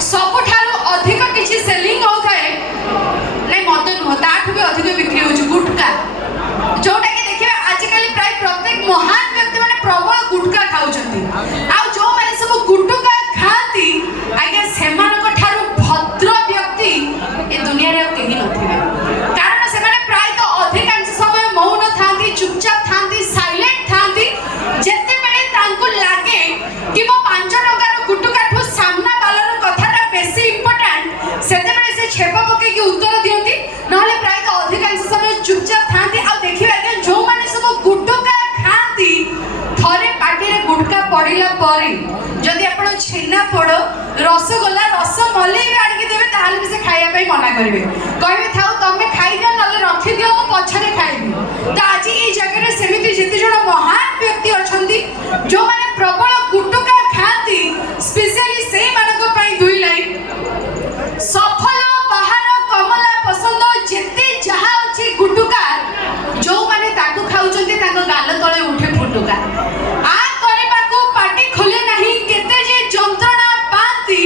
सबुठारु अधिक किछि सेलिंग होथाय नै मद नुह ताठु भी अधिक बिक्री होछि गुटका जोटा कि देखिबा आजिकली प्राय प्रत्येक महान व्यक्ति माने प्रबल गुटका खाउछंती आ जो माने सब गुटका खाती आगे सेमानक ठारु भद्र व्यक्ति ए दुनिया रे केही नथिबे कारण से माने प्राय तो अधिकांश समय मौन थांती चुपचाप थांती साइलेंट थांती जेते बेले तांको लागे कि मो 5 टंकार गुटका ठु सामना वालार कथाटा बेसी इंपोर्टेंट सेते बेले से छेप पके कि उत्तर दियंती नहले प्राय तो अधिकांश समय चुपचाप थांती आ देखिबा के जो माने सब गुटका खाती थरे पाटी रे गुटका पड़िला परे जदि आपण छेना पड़ो रसगोल्ला रसमलाई भी आड़की देबे ताहाले भी से खाइया पई मना करिवे कहबे थाओ तमे खाइ दियो नले रखि दियो मो पछरे खाइबी त आज ई जगह रे सेमिति जेते जण महान व्यक्ति अछंती जो माने प्रबल गुटका खाती स्पेशली से मानको पई दुई लाइन सफल बाहर कमला पसंद जेते जहा अछि गुटका जो माने ताकू खाउचंती ताको गाल तळे उठे फुटुका आ करेबाकू पाटी खोले नाही केते जे जंत्रणा पाती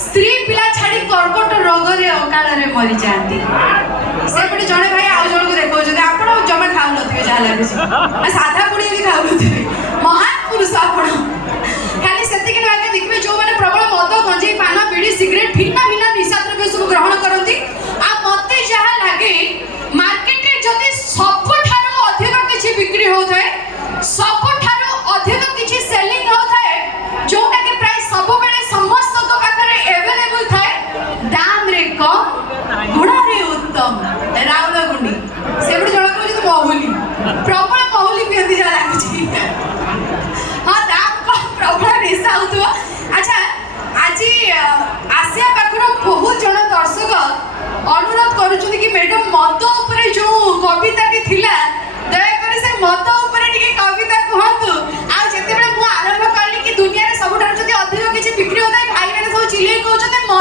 स्त्री पिला छाडी कर्कट रोग रे अकाल रे मरि जांती से पटे जणे भाई आ जण को देखो जदि आपण जमा खाउ नथिबे जा लागुछ आ साधा पुडी भी खाउ नथिबे महान पुरुष आपण खाली सेति के आगे देखबे जो माने प्रबल मद गंजे पान बीड़ी सिगरेट भिन्न भिन्न निशा द्रव्य सब ग्रहण करंती आ मते जहा लागे मार्केट रे जदि सबठारो अधिक किछि बिक्री होथाय सबठारो अधिक किछि सेलिंग होथाय जोटा कि प्राय सब बेले समस्त को पाखरे अवेलेबल थाए दाम रे कम गुण रे उत्तम रावल गुंडी सेबडी जण को जे बहुली प्रबल बहुली पियंती जा लागुची हां दाम को प्रबल निशा होतो अच्छा आज आसिया पाखरो बहुत जण दर्शक अनुरोध करूछथि कि मैडम मद ऊपर जो कविता थिला